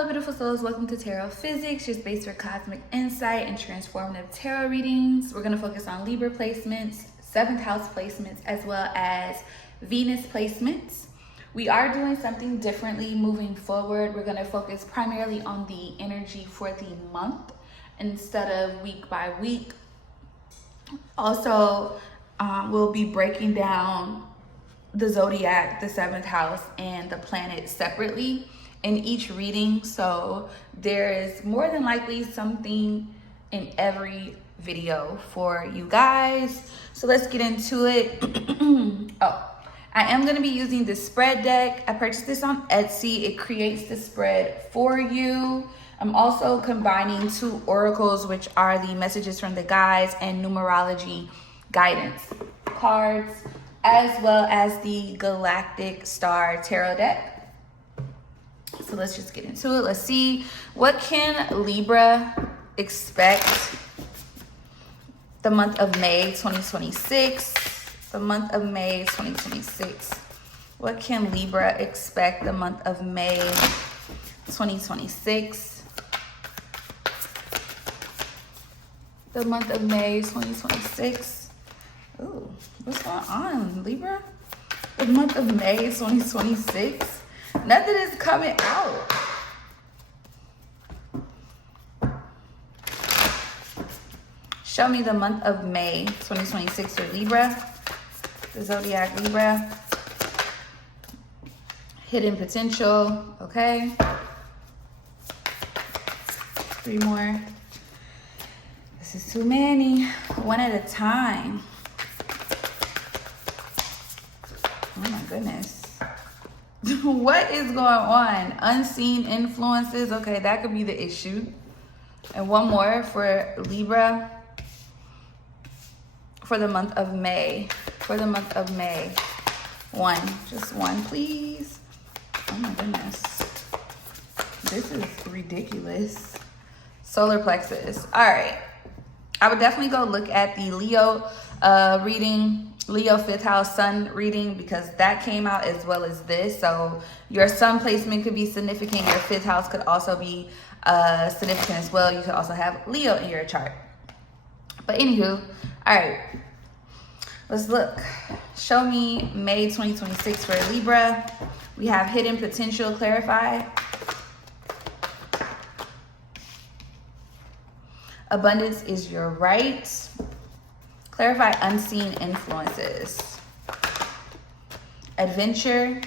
Hello, beautiful souls. Welcome to Tarophysics, your space for cosmic insight and transformative tarot readings. We're going to focus on Libra placements, 7th house placements, as well as Venus placements. We are doing something differently moving forward. We're going to focus primarily on the energy for the month instead of week by week. Also, we'll be breaking down the zodiac, the 7th house, and the planet separately in each reading. So there is more than likely something in every video for you guys. So let's get into it. I am going to be using the spread deck. I purchased this on Etsy. It creates the spread for you. I'm also combining 2 oracles, which are the messages from the guides and numerology guidance cards, as well as the Galactic Star Tarot deck. So let's just get into it. Let's see, what can Libra expect the month of May 2026? The month of May 2026. What can Libra expect the month of May 2026? The month of May 2026. Ooh, what's going on, Libra? The month of May 2026. Nothing is coming out. Show me the month of May 2026 for Libra. The zodiac Libra. Hidden potential. Okay. 3 more. This is too many. One at a time. Oh my goodness. What is going on? Unseen influences. Okay, that could be the issue. And one more for Libra for the month of May. For the month of May. One. Just one, please. Oh my goodness. This is ridiculous. Solar plexus. All right. I would definitely go look at the Leo reading. Leo 5th house sun reading, because that came out as well as this. So your sun placement could be significant. Your 5th house could also be significant as well. You could also have Leo in your chart. But anywho, all right, let's look. Show me May 2026 for Libra. We have hidden potential, clarify. Abundance is your right. Clarify unseen influences. Adventure.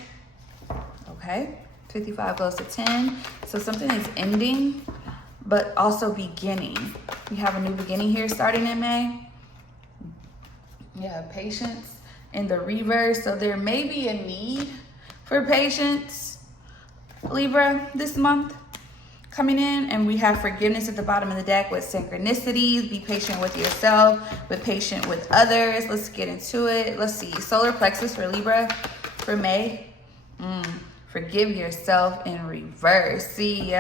Okay. 55 goes to 10. So something is ending, but also beginning. We have a new beginning here starting in May. Yeah, patience in the reverse. So there may be a need for patience, Libra, this month coming in. And we have forgiveness at the bottom of the deck with synchronicities. Be patient with yourself, be patient with others. Let's get into it. Let's see, solar plexus for Libra for May. Forgive yourself in reverse. See,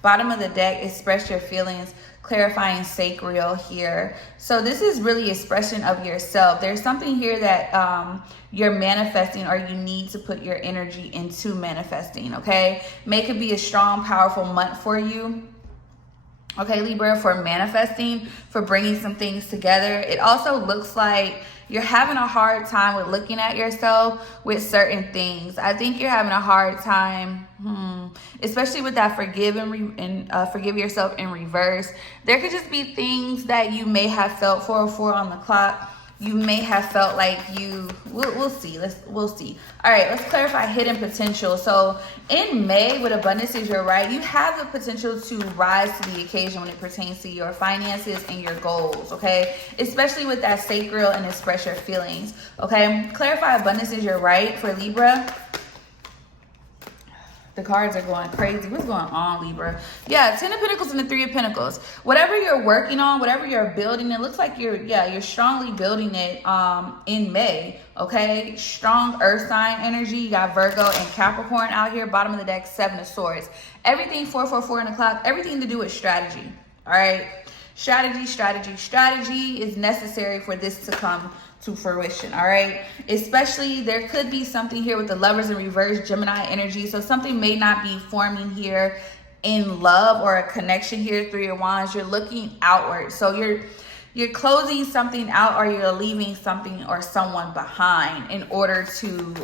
bottom of the deck, express your feelings, clarifying sacral here. So this is really expression of yourself. There's something here that you're manifesting, or you need to put your energy into manifesting, okay? May could be a strong, powerful month for you, okay, Libra, for manifesting, for bringing some things together. It also looks like you're having a hard time with looking at yourself with certain things. I think you're having a hard time, especially with that forgive yourself in reverse. There could just be things that you may have felt 404 on the clock. You may have felt like we'll see. We'll see. All right, let's clarify hidden potential. So in May, with abundance is your right, you have the potential to rise to the occasion when it pertains to your finances and your goals, okay? Especially with that sacral and express your feelings, okay? Clarify abundance is your right for Libra. The cards are going crazy. What's going on, Libra? Yeah, 10 of Pentacles and the 3 of Pentacles. Whatever you're working on, whatever you're building, it looks like you're strongly building it in May, okay? Strong earth sign energy. You got Virgo and Capricorn out here. Bottom of the deck, 7 of Swords. Everything 444 on the clock. Everything to do with strategy, all right? Strategy is necessary for this to come to fruition, all right? Especially, there could be something here with the Lovers in reverse, Gemini energy. So something may not be forming here in love or a connection here, Three of Wands, you're looking outward. So you're closing something out, or you're leaving something or someone behind in order to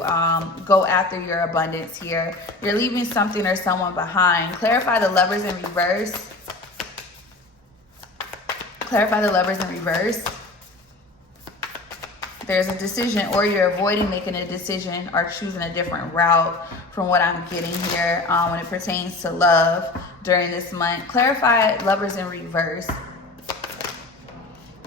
go after your abundance here. You're leaving something or someone behind. Clarify the Lovers in reverse. Clarify the Lovers in reverse. There's a decision, or you're avoiding making a decision or choosing a different route from what I'm getting here when it pertains to love during this month. Clarify Lovers in reverse.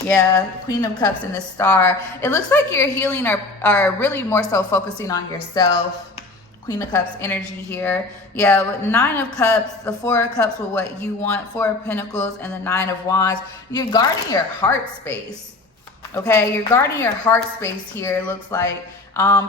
Yeah, Queen of Cups and the Star. It looks like you're healing or really more so focusing on yourself. Queen of Cups energy here. Yeah, with Nine of Cups, the Four of Cups with what you want, Four of Pentacles, and the Nine of Wands. You're guarding your heart space. Okay, you're guarding your heart space here, it looks like,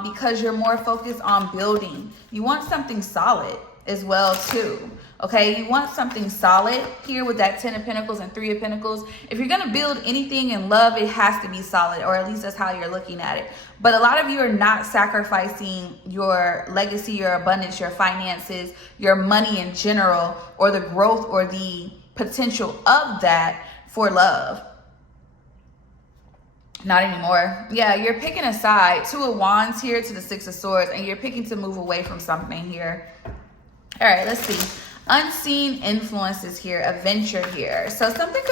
because you're more focused on building. You want something solid as well, too. Okay, you want something solid here with that Ten of Pentacles and Three of Pentacles. If you're going to build anything in love, it has to be solid, or at least that's how you're looking at it. But a lot of you are not sacrificing your legacy, your abundance, your finances, your money in general, or the growth or the potential of that for love. Not anymore. Yeah, you're picking a side. Two of Wands here to the Six of Swords, and you're picking to move away from something here. All right, let's see. Unseen influences here, adventure here. So something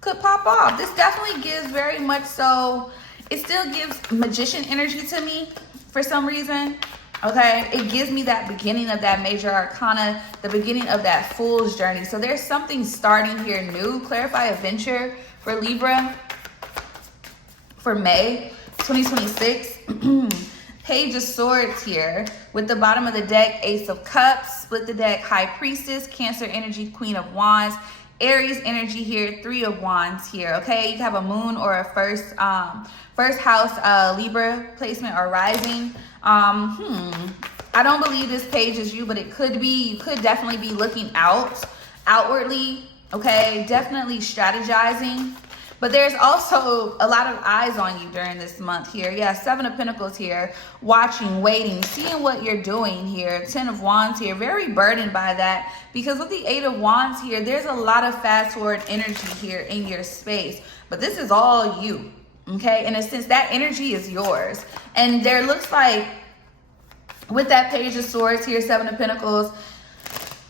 could pop off. This definitely gives very much so, it still gives magician energy to me for some reason. Okay, it gives me that beginning of that major arcana, the beginning of that fool's journey. So there's something starting here new. Clarify adventure for Libra for May 2026. Page of Swords here with the bottom of the deck, Ace of Cups, split the deck, High Priestess, Cancer energy, Queen of Wands, Aries energy here, Three of Wands here. Okay, you have a moon or a first house Libra placement or rising. I don't believe this page is you, but it could be. You could definitely be looking outwardly. Okay, definitely strategizing. But there's also a lot of eyes on you during this month here. Yeah, Seven of Pentacles here, watching, waiting, seeing what you're doing here. Ten of Wands here, very burdened by that. Because with the Eight of Wands here, there's a lot of fast forward energy here in your space. But this is all you, okay? In a sense, that energy is yours. And there looks like, with that Page of Swords here, Seven of Pentacles,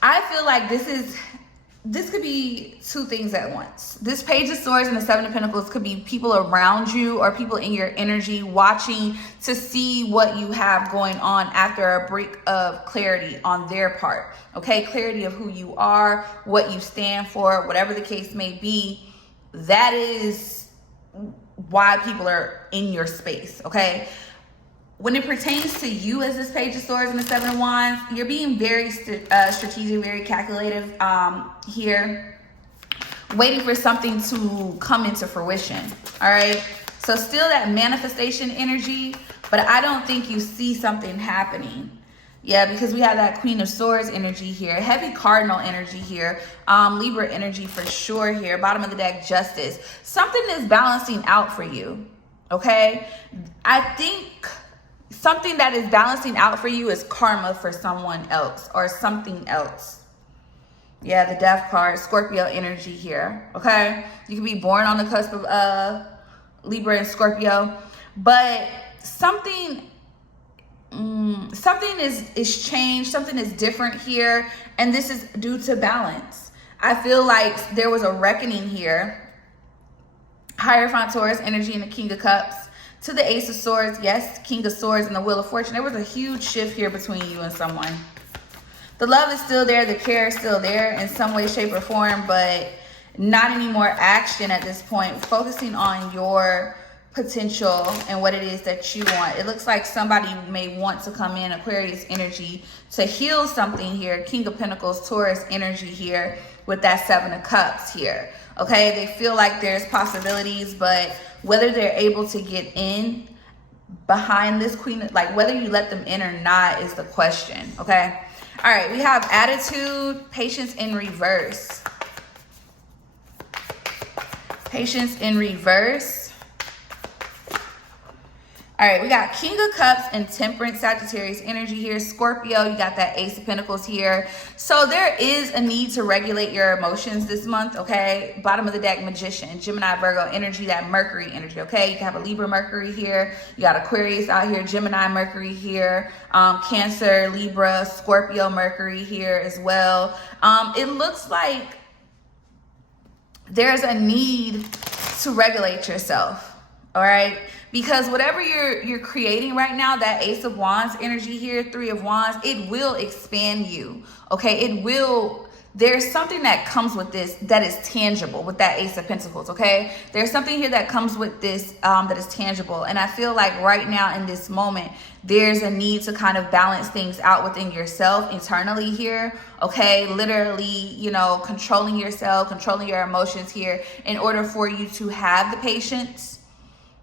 I feel like this could be two things at once. This Page of Swords and the Seven of Pentacles could be people around you or people in your energy watching to see what you have going on after a break of clarity on their part. Okay, clarity of who you are, what you stand for, whatever the case may be. That is why people are in your space, okay? When it pertains to you as this Page of Swords and the Seven of Wands, you're being very strategic, very calculative here, waiting for something to come into fruition, all right? So still that manifestation energy, but I don't think you see something happening. Yeah, because we have that Queen of Swords energy here, heavy cardinal energy here, Libra energy for sure here, bottom of the deck, Justice. Something is balancing out for you, okay? I think something that is balancing out for you is karma for someone else or something else. Yeah, the Death card, Scorpio energy here, okay? You can be born on the cusp of Libra and Scorpio, but something is changed, something is different here, and this is due to balance. I feel like there was a reckoning here. Hierophant Taurus energy and the King of Cups. To the Ace of Swords, yes, King of Swords and the Wheel of Fortune. There was a huge shift here between you and someone. The love is still there, the care is still there in some way, shape, or form, but not any more action at this point. Focusing on your potential and what it is that you want. It looks like somebody may want to come in, Aquarius energy, to heal something here. King of Pentacles, Taurus energy here with that Seven of Cups here. Okay, they feel like there's possibilities, but whether they're able to get in behind this Queen, like whether you let them in or not is the question, okay? All right, we have attitude, patience in reverse. Patience in reverse. All right, we got King of Cups and Temperance, Sagittarius energy here. Scorpio, you got that Ace of Pentacles here. So there is a need to regulate your emotions this month, okay? Bottom of the deck, Magician, Gemini, Virgo energy, that Mercury energy, okay? You can have a Libra Mercury here. You got Aquarius out here, Gemini Mercury here, Cancer, Libra, Scorpio Mercury here as well. It looks like there's a need to regulate yourself, all right? Because whatever you're creating right now, that Ace of Wands energy here, Three of Wands, it will expand you, okay? It will, there's something that comes with this that is tangible with that Ace of Pentacles, okay? There's something here that comes with this that is tangible. And I feel like right now in this moment, there's a need to kind of balance things out within yourself internally here, okay? Literally, you know, controlling yourself, controlling your emotions here in order for you to have the patience,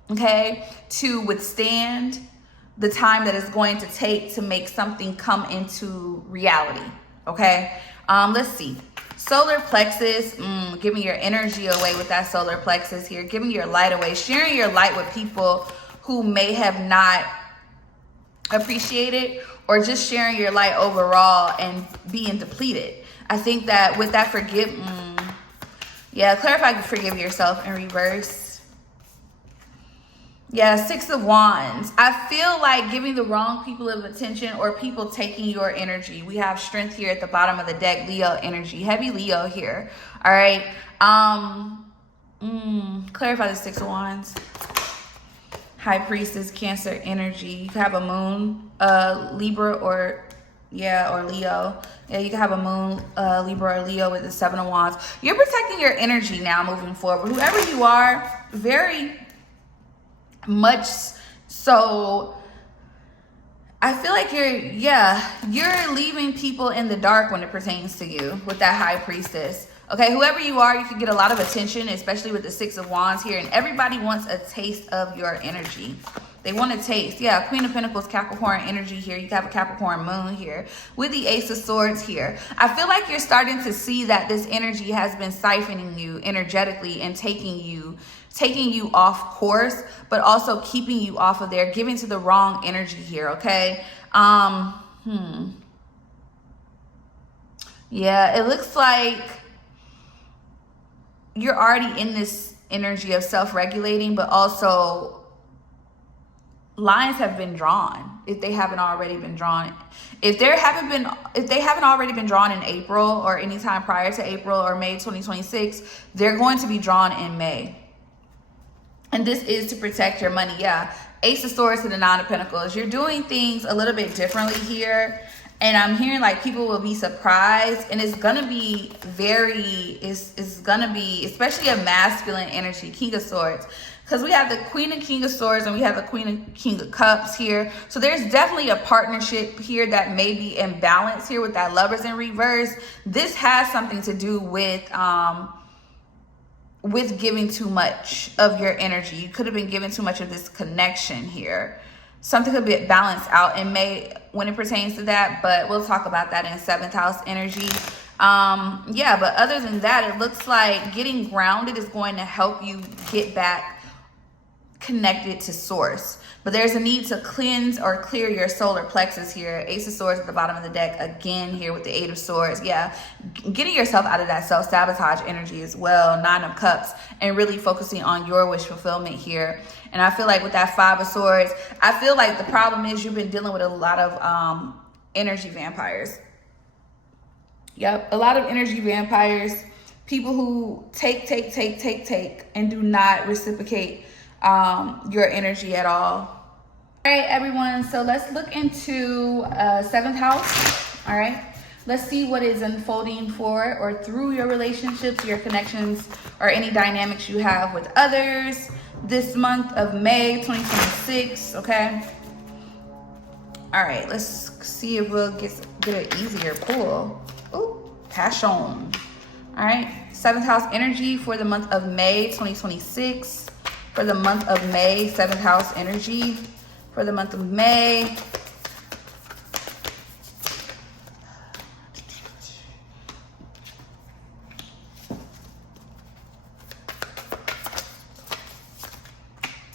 okay, to withstand the time that it's going to take to make something come into reality, okay? Let's see. Solar plexus, giving your energy away with that solar plexus here, giving your light away, sharing your light with people who may have not appreciated, or just sharing your light overall and being depleted. I think that with that clarify, forgive yourself in reverse. Yeah, Six of Wands. I feel like giving the wrong people of attention or people taking your energy. We have Strength here at the bottom of the deck, Leo energy, heavy Leo here. All right. Clarify the Six of Wands. High Priestess, Cancer energy. You can have a moon, Libra or Leo. Yeah, you can have a moon, Libra or Leo with the Seven of Wands. You're protecting your energy now moving forward. Whoever you are, very much so. I feel like you're leaving people in the dark when it pertains to you with that High Priestess. Okay, whoever you are, you can get a lot of attention, especially with the Six of Wands here, and everybody wants a taste of your energy. They want a taste. Yeah, Queen of Pentacles, Capricorn energy here. You have a Capricorn moon here with the Ace of Swords here. I feel like you're starting to see that this energy has been siphoning you energetically and taking you off course, but also keeping you off of there, giving to the wrong energy here, okay? Yeah, it looks like you're already in this energy of self-regulating, but also lines have been drawn if they haven't already been drawn. If they haven't already been drawn in April or anytime prior to April or May 2026, they're going to be drawn in May. And this is to protect your money. Yeah, Ace of Swords to the Nine of Pentacles. You're doing things a little bit differently here. And I'm hearing like people will be surprised, and it's gonna be it's gonna be especially a masculine energy, King of Swords. Because we have the Queen and King of Swords and we have the Queen and King of Cups here. So there's definitely a partnership here that may be imbalanced here with that Lovers in reverse. This has something to do with giving too much of your energy. You could have been giving too much of this connection here. Something could be balanced out in May when it pertains to that, but we'll talk about that in seventh house energy. Yeah, but other than that, it looks like getting grounded is going to help you get back connected to source. But there's a need to cleanse or clear your solar plexus here. Ace of Swords at the bottom of the deck again here with the Eight of Swords. Yeah, getting yourself out of that self-sabotage energy as well. Nine of Cups, and really focusing on your wish fulfillment here. And I feel like with that Five of Swords, I feel like the problem is you've been dealing with a lot of energy vampires. Yep, a lot of energy vampires. People who take and do not reciprocate your energy at all. All right, everyone, so let's look into seventh house. All right, let's see what is unfolding for or through your relationships, your connections, or any dynamics you have with others this month of May 2026. Okay, all right, let's see if we'll get an easier pull. Ooh, passion. All right, seventh house energy for the month of May 2026. For the month of May, seventh house energy. For the month of May.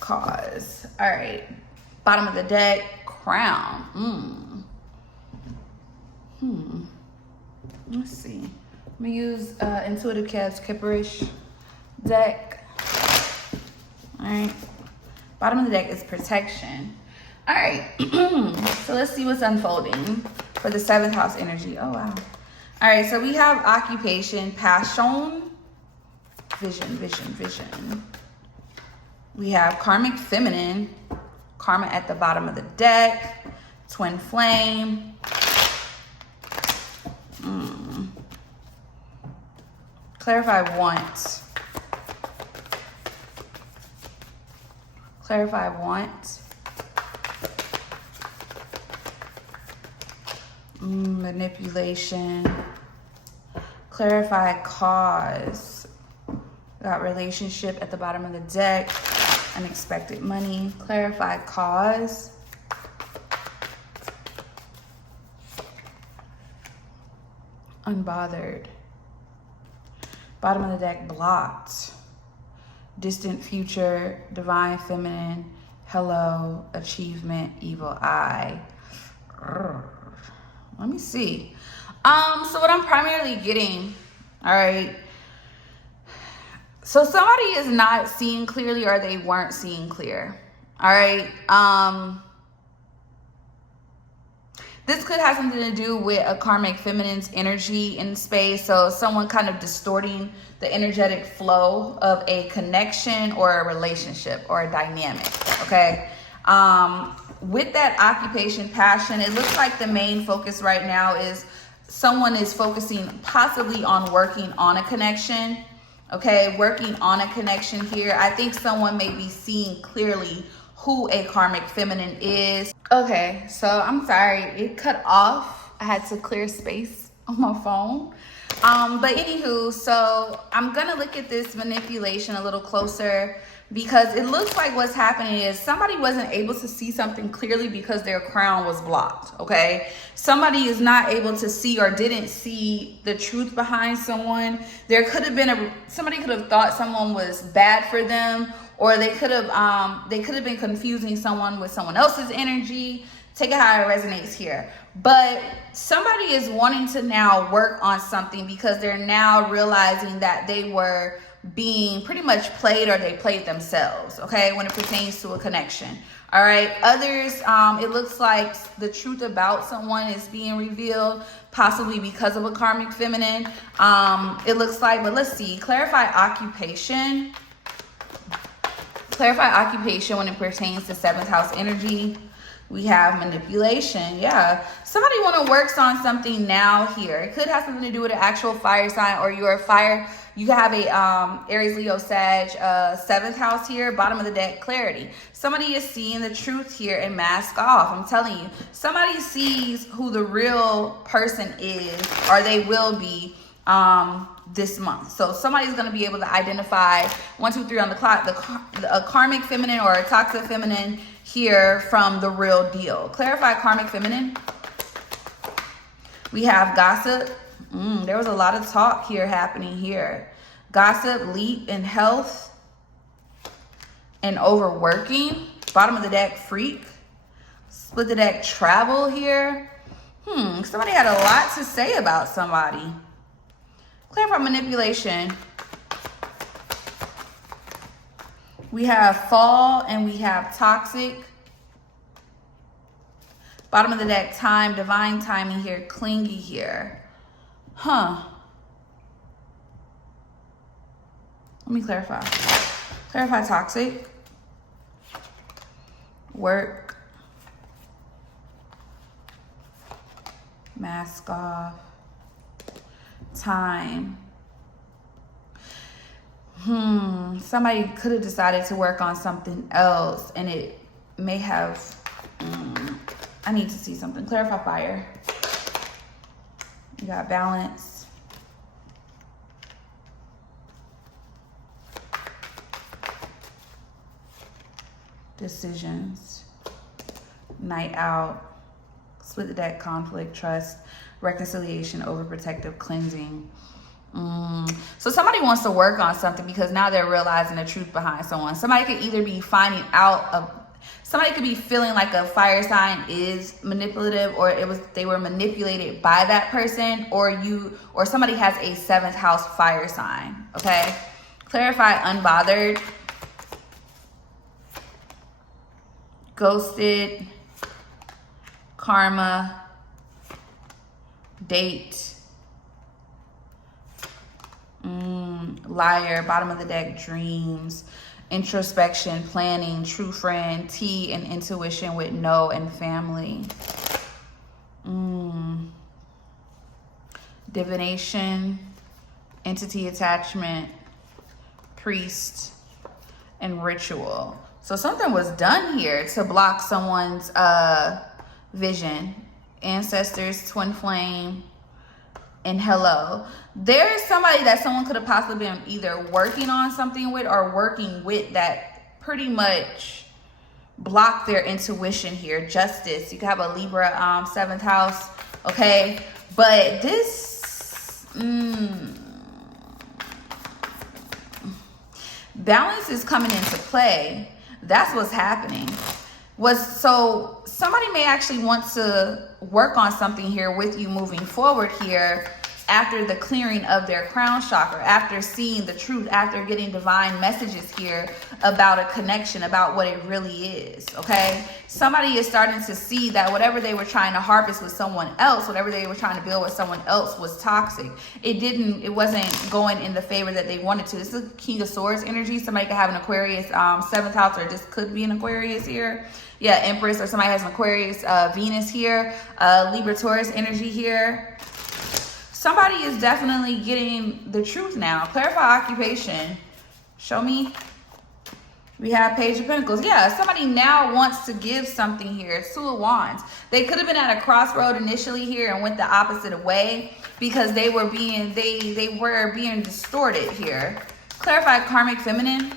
Cause. All right. Bottom of the deck, Crown. Let's see. I'm gonna use Intuitive Cats Kipperish deck. All right. Bottom of the deck is Protection. All right. So let's see what's unfolding for the 7th house energy. Oh, wow. All right. So we have Occupation, Passion, Vision. We have Karmic Feminine, Karma at the bottom of the deck, Twin Flame. Clarify Want. Clarify Want. Manipulation. Clarify Cause. Got Relationship at the bottom of the deck. Unexpected money. Clarify Cause. Unbothered. Bottom of the deck, Blocked. Distant Future, Divine Feminine, Hello, Achievement, Evil Eye. Let me see. So what I'm primarily getting, all right. So somebody is not seeing clearly, or they weren't seeing clear. All right. This could have something to do with a karmic feminine's energy in space. So someone kind of distorting the energetic flow of a connection or a relationship or a dynamic. Okay. With that occupation, passion, it looks like the main focus right now is someone is focusing possibly on working on a connection. Okay. Working on a connection here. I think someone may be seeing clearly who a karmic feminine is. Okay, so I'm sorry, it cut off. I had to clear space on my phone. But anywho, so I'm gonna look at this manipulation a little closer, because it looks like what's happening is somebody wasn't able to see something clearly because their crown was blocked, okay? Somebody is not able to see or didn't see the truth behind someone. There could have been somebody could have thought someone was bad for them, or they could have been confusing someone with someone else's energy. Take it how it resonates here. But somebody is wanting to now work on something because they're now realizing that they were being pretty much played, or they played themselves, okay, when it pertains to a connection. All right. Others, it looks like the truth about someone is being revealed, possibly because of a karmic feminine. It looks like, but let's see. Clarify occupation. Clarify occupation when it pertains to 7th house energy. We have manipulation. Yeah. Somebody want to work on something now here. It could have something to do with an actual fire sign, or you're a fire. You have a Aries, Leo, Sag, 7th house here. Bottom of the deck, clarity. Somebody is seeing the truth here and mask off. I'm telling you. Somebody sees who the real person is, or they will be this month. So somebody's going to be able to identify 1, 2, 3 on the clock, a karmic feminine or a toxic feminine here from the real deal. Clarify karmic feminine. We have gossip. There was a lot of talk here happening here. Gossip, leap in health, and overworking. Bottom of the deck, freak. Split the deck, travel here. Somebody had a lot to say about somebody. Clarify manipulation. We have fall and we have toxic. Bottom of the deck, time, divine timing here, clingy here. Let me clarify. Clarify toxic. Work. Mask off. Time. Somebody could have decided to work on something else, and it may have I need to see something. Clarify fire. You got balance. Decisions. Night out. Split the deck, conflict, trust, reconciliation, overprotective, cleansing. So somebody wants to work on something because now they're realizing the truth behind someone. Somebody could either be finding out Somebody could be feeling like a fire sign is manipulative, or they were manipulated by that person, or somebody has a 7th house fire sign. Okay, clarify unbothered, ghosted, karma, date, liar, bottom of the deck, dreams, introspection, planning, true friend, tea and intuition with no and family. Divination, entity attachment, priest, and ritual. So something was done here to block someone's vision. Ancestors, twin flame, and hello. There is somebody that someone could have possibly been either working on something with or working with that pretty much block their intuition here. Justice. You can have a Libra 7th house. Okay. But this balance is coming into play. That's what's happening. So somebody may actually want to work on something here with you moving forward here after the clearing of their crown chakra, after seeing the truth, after getting divine messages here about a connection, about what it really is. Okay, somebody is starting to see that whatever they were trying to harvest with someone else, whatever they were trying to build with someone else was toxic. It wasn't going in the favor that they wanted to. This is King of Swords energy. Somebody could have an Aquarius 7th house, or just could be an Aquarius here. Yeah, Empress, or somebody has an Aquarius Venus here, Libra Taurus energy here. Somebody is definitely getting the truth now. Clarify occupation. Show me. We have Page of Pentacles. Yeah, somebody now wants to give something here. 2 of Wands. They could have been at a crossroad initially here and went the opposite way because they were being distorted here. Clarify karmic feminine.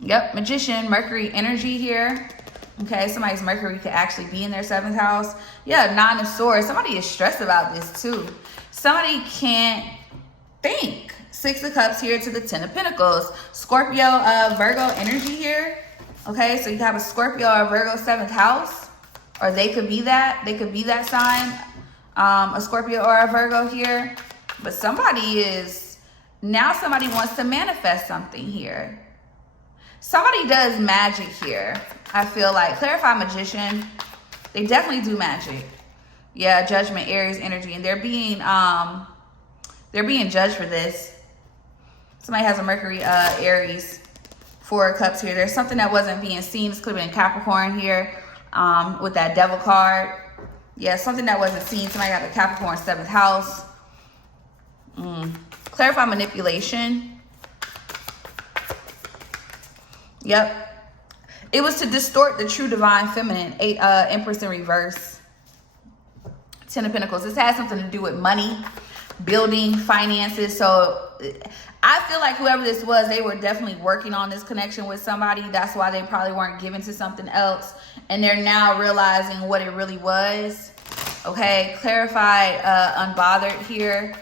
Yep, Magician, Mercury energy here. Okay, somebody's Mercury could actually be in their 7th house. Yeah, 9 of Swords. Somebody is stressed about this too. Somebody can't think. 6 of Cups here to the 10 of Pentacles. Scorpio, Virgo energy here. Okay, so you have a Scorpio or Virgo 7th house, or they could be that. They could be that sign, a Scorpio or a Virgo here. But somebody wants to manifest something here. Somebody does magic here, I feel like. Clarify Magician. They definitely do magic. Yeah, Judgment, Aries energy. And they're being judged for this. Somebody has a Mercury, Aries, 4 of Cups here. There's something that wasn't being seen. This could have been Capricorn here with that Devil card. Yeah, something that wasn't seen. Somebody got the Capricorn 7th house. Clarify manipulation. Yep. It was to distort the true divine feminine. 8 Empress in reverse. 10 of Pentacles. This has something to do with money, building, finances. So I feel like whoever this was, they were definitely working on this connection with somebody. That's why they probably weren't given to something else. And they're now realizing what it really was. Okay. Clarify unbothered here.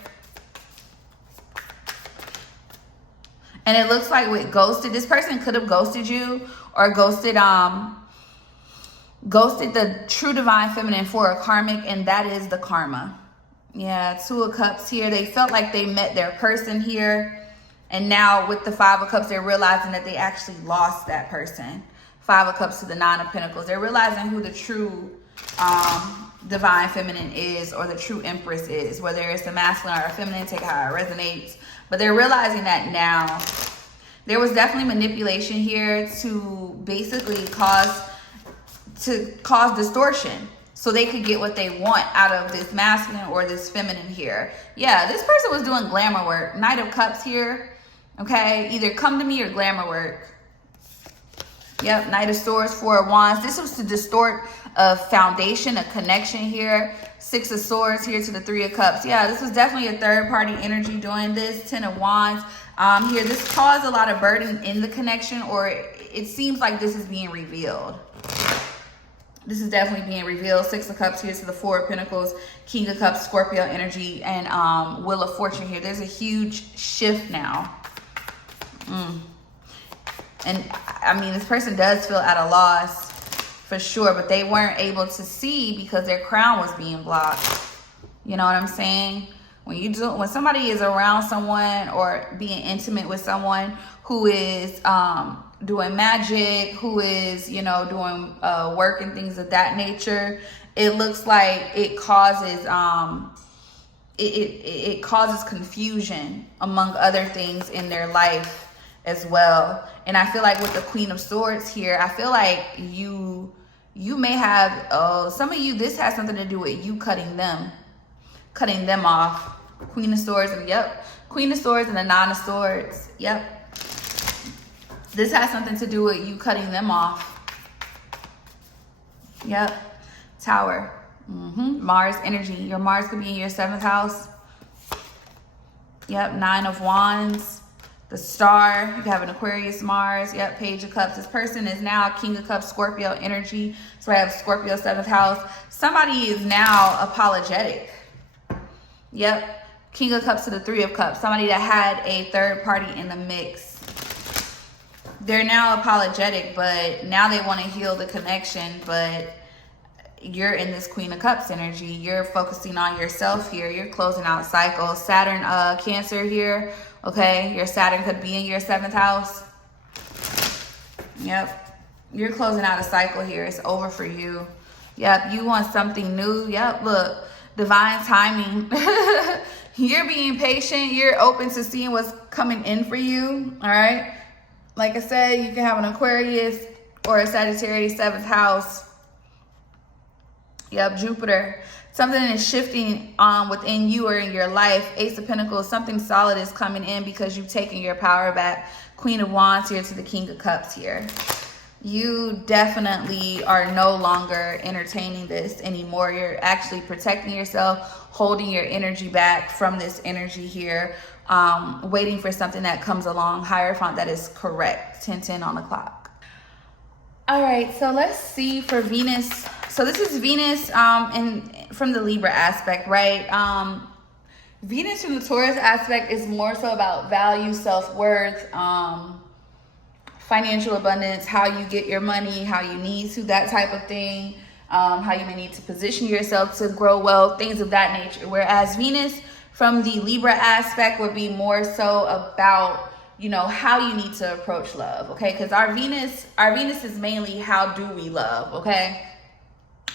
And it looks like with ghosted, this person could have ghosted you or ghosted the true divine feminine for a karmic, and that is the karma. Yeah, 2 of Cups here. They felt like they met their person here. And now with the 5 of Cups, they're realizing that they actually lost that person. 5 of Cups to the 9 of Pentacles. They're realizing who the true divine feminine is, or the true Empress is, whether it's the masculine or a feminine, take how it resonates. But they're realizing that now. There was definitely manipulation here to basically cause distortion so they could get what they want out of this masculine or this feminine here. Yeah, this person was doing glamour work. Knight of Cups here. Okay, either come to me or glamour work. Yep, Knight of Swords, 4 of Wands. This was to distort a foundation, a connection here. 6 of Swords here to the 3 of Cups. Yeah, this was definitely a third party energy doing this. 10 of Wands here. This caused a lot of burden in the connection, or it seems like this is being revealed. This is definitely being revealed. 6 of Cups here to the 4 of Pentacles. King of Cups, Scorpio energy, and Wheel of Fortune here. There's a huge shift now. And I mean, this person does feel at a loss for sure, but they weren't able to see because their crown was being blocked. You know what I'm saying? When somebody is around someone or being intimate with someone who is doing magic, who is, you know, doing work and things of that nature, it looks like it causes it causes confusion among other things in their life as well. And I feel like with the Queen of Swords here, I feel like you may have some of you, this has something to do with you cutting them off. Queen of Swords, and yep, Queen of Swords and the Nine of Swords. Yep, this has something to do with you cutting them off. Yep, Tower. Mars energy. Your Mars could be in your 7th house. Yep, 9 of Wands. The Star. You have an Aquarius Mars. Yep, Page of Cups. This person is now King of Cups, Scorpio energy. So I have Scorpio 7th house. Somebody is now apologetic. Yep, King of Cups to the 3 of Cups. Somebody that had a third party in the mix. They're now apologetic, but now they want to heal the connection, but you're in this Queen of Cups energy. You're focusing on yourself here. You're closing out cycles. Saturn, Cancer here. Okay, your Saturn could be in your 7th house. Yep, you're closing out a cycle here. It's over for you. Yep, you want something new. Yep, look, divine timing. You're being patient. You're open to seeing what's coming in for you. All right, like I said, you can have an Aquarius or a Sagittarius 7th house. Yep, Jupiter. Something is shifting within you or in your life. Ace of Pentacles, something solid is coming in because you've taken your power back. Queen of Wands here to the King of Cups here. You definitely are no longer entertaining this anymore. You're actually protecting yourself, holding your energy back from this energy here, waiting for something that comes along, Hierophant, that is correct. 10:10 on the clock. All right, so let's see for Venus. So this is Venus from the Libra aspect, right? Venus from the Taurus aspect is more so about value, self-worth, financial abundance, how you get your money, how you need to, that type of thing, how you may need to position yourself to grow wealth, things of that nature. Whereas Venus from the Libra aspect would be more so about, you know, how you need to approach love, okay? Because our Venus is mainly how do we love, okay?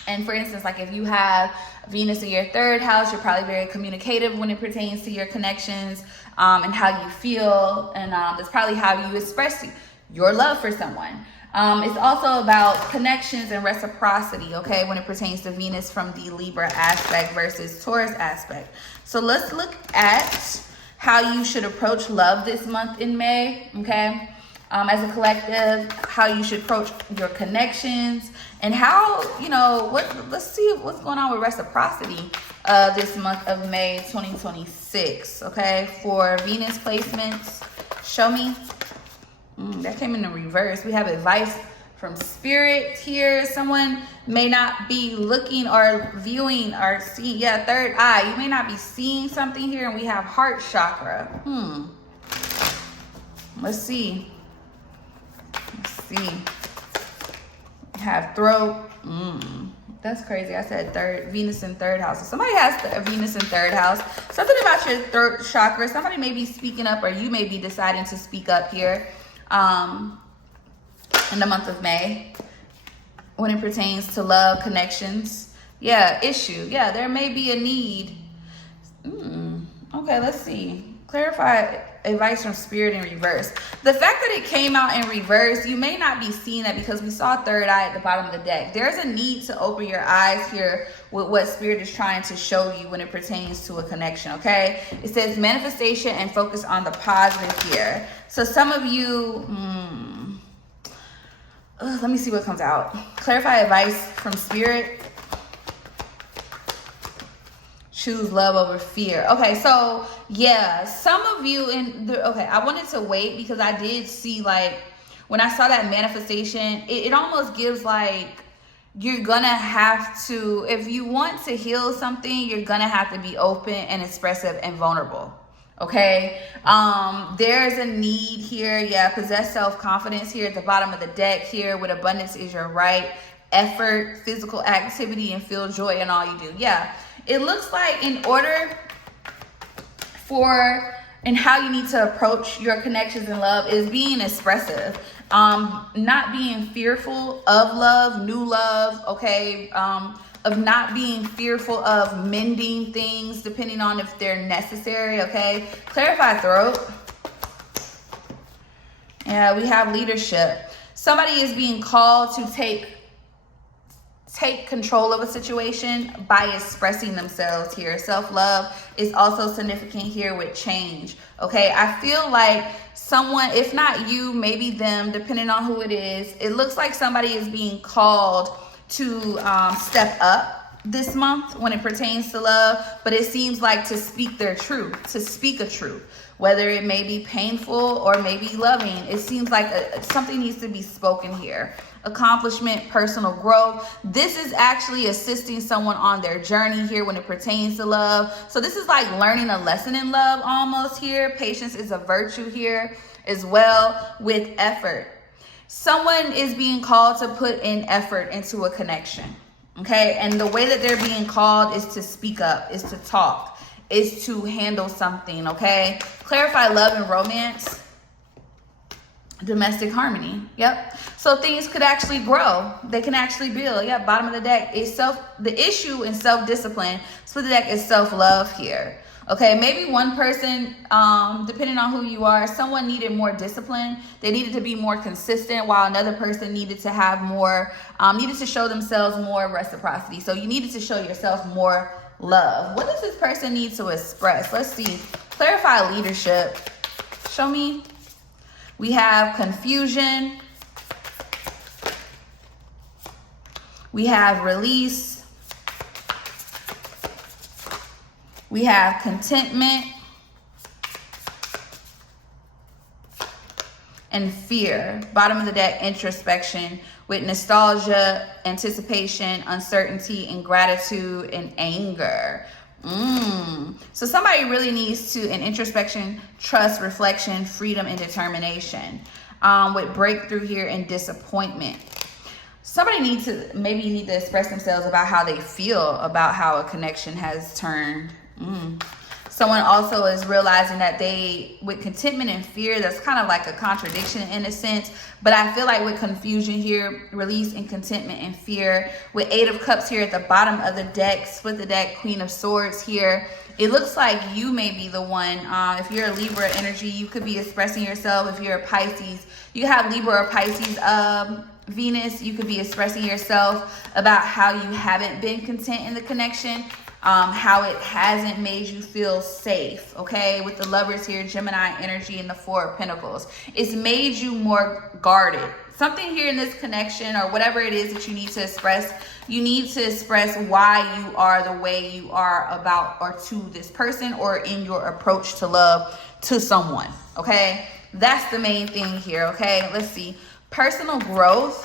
And for instance, like if you have Venus in your 3rd house, you're probably very communicative when it pertains to your connections and how you feel. And that's probably how you express your love for someone. It's also about connections and reciprocity, okay, when it pertains to Venus from the Libra aspect versus Taurus aspect. So let's look at how you should approach love this month in May, okay? As a collective, how you should approach your connections, and how, you know, let's see what's going on with reciprocity this month of May 2026, okay? For Venus placements, show me. That came in the reverse. We have advice from Spirit here. Someone may not be looking or viewing or seeing, 3rd eye. You may not be seeing something here, and we have heart chakra. Let's see. We have throat. That's crazy. I said Venus in 3rd house. So somebody has a Venus in 3rd house. Something about your throat chakra. Somebody may be speaking up, or you may be deciding to speak up here in the month of May when it pertains to love, connections. Issue. There may be a need. Okay, let's see. Clarify advice from Spirit in reverse. The fact that it came out in reverse, you may not be seeing that because we saw 3rd eye at the bottom of the deck. There's a need to open your eyes here with what Spirit is trying to show you when it pertains to a connection, okay? It says manifestation and focus on the positive here. So some of you, let me see what comes out. Clarify advice from Spirit. Choose love over fear. Okay, so some of you I wanted to wait because I did see, like, when I saw that manifestation, it almost gives like you're gonna have to, if you want to heal something, you're gonna have to be open and expressive and vulnerable. Okay, there's a need here. Yeah, possess self-confidence here at the bottom of the deck here. With abundance is your right. Effort, physical activity, and feel joy in all you do. Yeah, it looks like in order for and how you need to approach your connections in love is being expressive, not being fearful of love, new love, okay, of not being fearful of mending things depending on if they're necessary, okay. Clarify throat. Yeah, we have leadership. Somebody is being called to take control of a situation by expressing themselves here. Self-love is also significant here with change. Okay, I feel like someone, if not you, maybe them, depending on who it is, it looks like somebody is being called to step up this month when it pertains to love, but it seems like to speak their truth, to speak a truth, whether it may be painful or maybe loving. It seems like something needs to be spoken here. Accomplishment, personal growth. This is actually assisting someone on their journey here when it pertains to love. So this is like learning a lesson in love almost here. Patience is a virtue here as well, with effort. Someone is being called to put in effort into a connection. Okay, and the way that they're being called is to speak up, is to talk, is to handle something. Okay, clarify love and romance. Domestic harmony. Yep. So things could actually grow. They can actually build. Yep. Bottom of the deck is the issue in self-discipline. Split the deck is self-love here. Okay. Maybe one person, depending on who you are, someone needed more discipline. They needed to be more consistent, while another person needed to have more, needed to show themselves more reciprocity. So you needed to show yourself more love. What does this person need to express? Let's see. Clarify leadership. Show me. We have confusion. We have release. We have contentment and fear. Bottom of the deck, introspection with nostalgia, anticipation, uncertainty, and gratitude and anger. So somebody really needs to, in introspection, trust, reflection, freedom, and determination, with breakthrough here and disappointment. Somebody needs to, maybe need to express themselves about how they feel about how a connection has turned. Someone also is realizing that they, with contentment and fear, that's kind of like a contradiction in a sense. But I feel like with confusion here, release and contentment and fear. With 8 of Cups here at the bottom of the deck, split the deck, Queen of Swords here. It looks like you may be the one. If you're a Libra energy, you could be expressing yourself. If you're a Pisces, you have Libra or Pisces Venus, you could be expressing yourself about how you haven't been content in the connection. How it hasn't made you feel safe, okay? With the Lovers here, Gemini energy, and the 4 of Pentacles. It's made you more guarded. Something here in this connection, or whatever it is that you need to express, you need to express why you are the way you are about or to this person, or in your approach to love to someone, okay? That's the main thing here, okay? Let's see. Personal growth.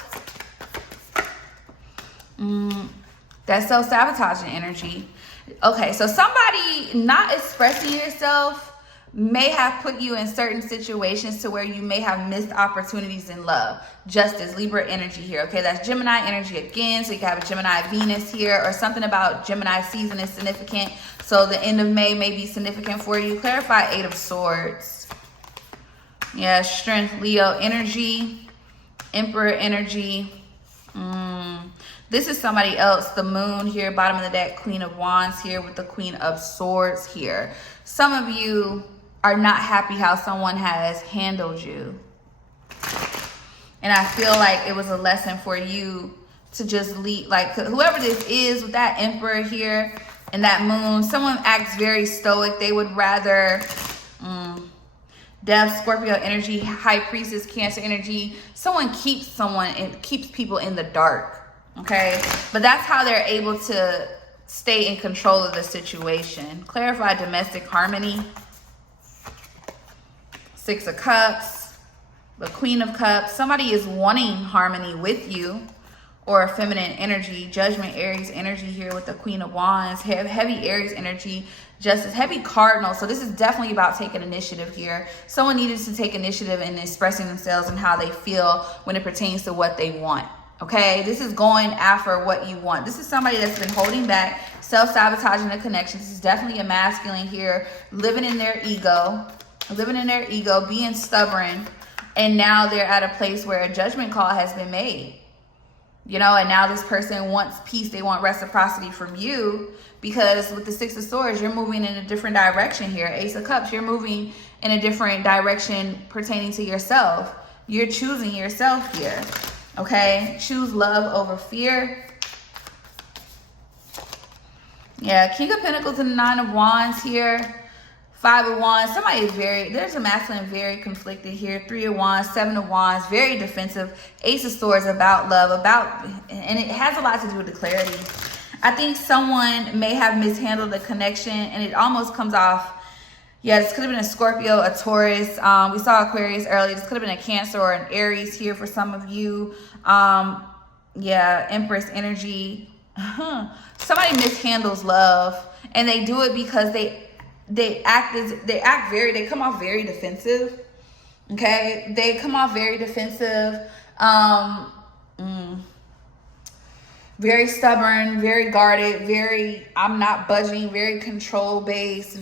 That's self-sabotaging energy. Okay, so somebody not expressing yourself may have put you in certain situations to where you may have missed opportunities in love. Justice, Libra energy here. Okay, that's Gemini energy again. So you can have a Gemini Venus here, or something about Gemini season is significant. So the end of May may be significant for you. Clarify 8 of Swords. Yeah, strength, Leo energy, Emperor energy. This is somebody else. The Moon here, bottom of the deck, Queen of Wands here with the Queen of Swords here. Some of you are not happy how someone has handled you. And I feel like it was a lesson for you to just leave, like whoever this is with that Emperor here and that Moon, someone acts very stoic. They would rather, Death, Scorpio energy, High Priestess, Cancer energy. Someone keeps people in the dark. Okay, but that's how they're able to stay in control of the situation. Clarify domestic harmony. 6 of Cups, the Queen of Cups. Somebody is wanting harmony with you, or feminine energy, judgment, Aries energy here with the Queen of Wands, heavy Aries energy, justice, heavy cardinal. So this is definitely about taking initiative here. Someone needed to take initiative in expressing themselves and how they feel when it pertains to what they want. Okay, this is going after what you want. This is somebody that's been holding back, self-sabotaging the connection. This is definitely a masculine here, living in their ego, being stubborn. And now they're at a place where a judgment call has been made. You know, and now this person wants peace. They want reciprocity from you, because with the Six of Swords, you're moving in a different direction here. Ace of Cups, you're moving in a different direction pertaining to yourself. You're choosing yourself here, okay? Choose love over fear. Yeah, King of Pentacles and the Nine of Wands here. Five of Wands, somebody is there's a masculine very conflicted here. Three of Wands, Seven of Wands, very defensive. Ace of Swords, about love, and it has a lot to do with the clarity. I think someone may have mishandled the connection, and it almost comes off, yeah, this could have been a Scorpio, a Taurus. We saw Aquarius earlier. This could have been a Cancer or an Aries here for some of you. Yeah, Empress energy. Somebody mishandles love, and they do it because they come off very defensive. Okay, they come off very defensive, very stubborn, very guarded, very I'm not budging, very control based,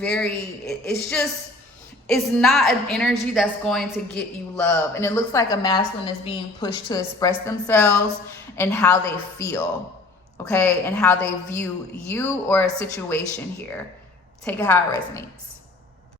it's not an energy that's going to get you love. And it looks like a masculine is being pushed to express themselves and how they feel, okay, and how they view you or a situation here. Take it how it resonates.